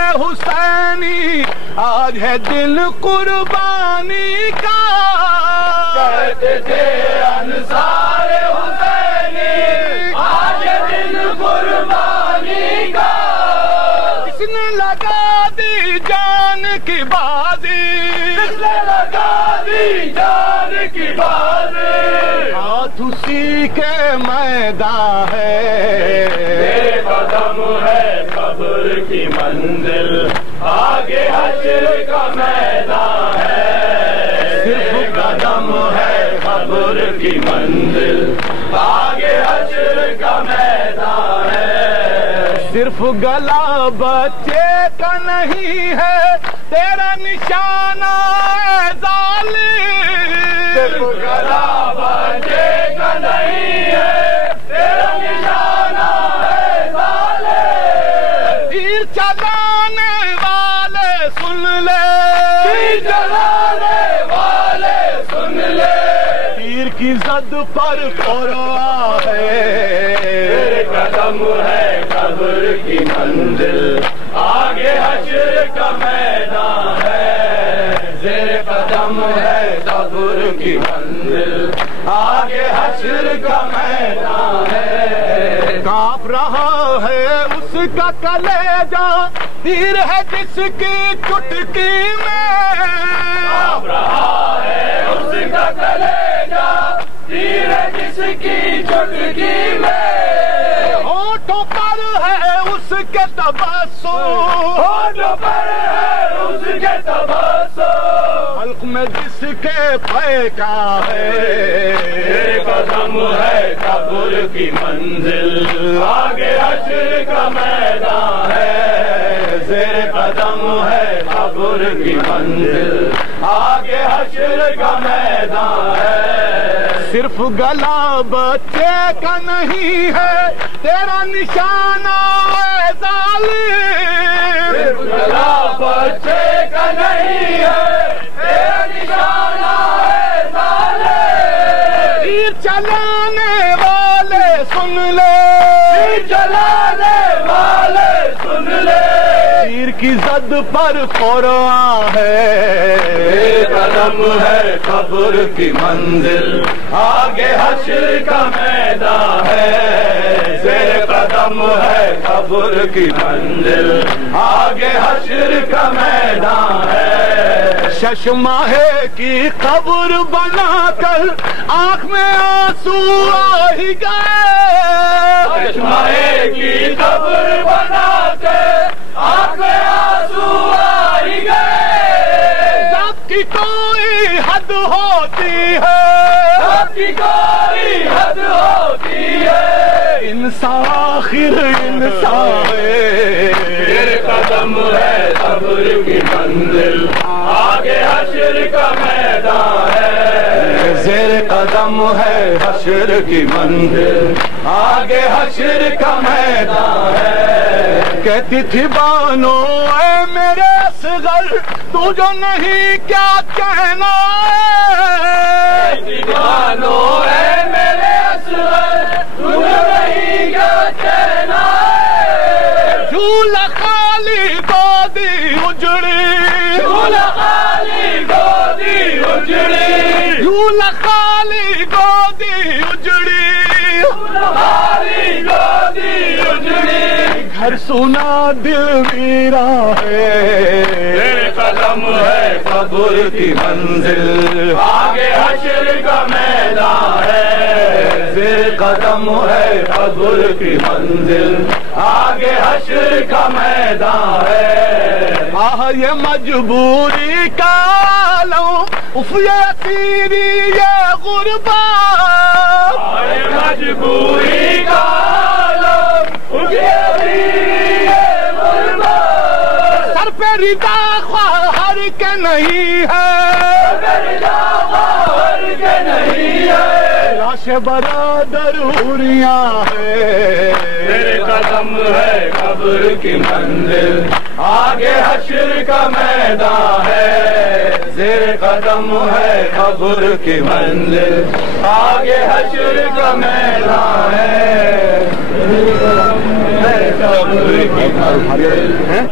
حسینی آج ہے دل قربانی کا، کہتے تھے انصار حسینی آج ہے دل قربانی کا، کس نے لگا دی جان کی بازی، کس نے لگا دی جان کی بازی، ہاتھ اسی کے میدان ہے، میرے قدم ہے قبر کی منزل، آگے حشر کا میدان ہے، صرف قدم ہے قبر کی منزل، آگے حشر کا میدان ہے، صرف گلا بچے کا نہیں ہے تیرا نشانہ اے ظالم، صرف گلا بچے کا نہیں ہے تیرا نشانہ ہے ظالم، تیر چلانے والے سن لے، تیر چلانے والے سن لے، تیر کی زد پر قرآن ہے، میرے قدم ہے قبر کی منزل، آگے حشر کا میدان ہے، زیر قدم ہے قبر کی منزل، آگے حشر کا میدان ہے، کانپ رہا ہے اس کا کلیجہ، تیر ہے جس کی چٹکی میں، کانپ رہا ہے اس کا کلیجہ، تیر ہے جس کی چٹکی میں، ہونٹوں پر ہے اس کے تبسم، ہونٹوں پر ہے اس کے تبسم، حلق میں جس کے پیکا ہے، میرے قدم ہے قبر کی منزل، آگے حشر کا میدان ہے، زیر قدم ہے قبر کی منزل، آگے حشر کا میدان ہے، صرف گلا بچے کا نہیں ہے تیرا نشانہ اے ظالم، صرف گلا بچے کا نہیں ہے تیرا نشانہ ہے ظالم، تیر چلانے والے سن لے، تیر چلانے والے سن لے، تیر کی زد پر قرآن ہے، میرے قدم ہے قبر کی منزل، آگے حشر کا میدان ہے، زیر قدم ہے قبر کی منزل، آگے حشر کا میدان ہے، ششماہے کی قبر بنا کر آنکھ میں آنسو آ ہی گئے، چشمے کی قبر بنا کے آنکھ میں آنسو آ ہی گئے، ذات کی کوئی حد ہوتی ہے، ذات کی کوئی حد ہوتی ہے، انسان آخر انسان ہے، میرے قدم ہے قبر کی منزل، آگے حشر کا میدان ہے، زیر قدم ہے حشر کی منزل، آگے حشر کا میدان ہے، کہتی تھی بانو اے میرے اصغر تو جو نہیں کیا کہنا ہے، دیوانو اے میرے اصغر تجھے نہیں کیا کہنا ہے، جھولا خالی گودی اجڑی، جھولا خالی گودی اجڑی، جھولا خالی گودی اجڑی، جھولا خالی گودی اجڑی، گھر سونا دل میرا ہے، میرے قدم ہے قبر کی منزل، آگے حشر کا میدان ہے، زیر قدم ہے قبر کی منزل، آگے حشر کا میدان ہے، آہ یہ مجبوری کا عالم، اف یہ اسیری یہ غربت، آئے مجبوری کا عالم، اٹھے ابھی یہ غربت، سر پہ ردا خواہر کے نہیں ہے، میرے جاغر کے نہیں ہے، لاش برادر اوریاں ہے، میرے قدم ہے قبر کی منزل، آگے حشر کا میدان ہے، زیر قدم ہے قبر کی منزل، آگے حشر کا میدان ہے، قبر کی منزل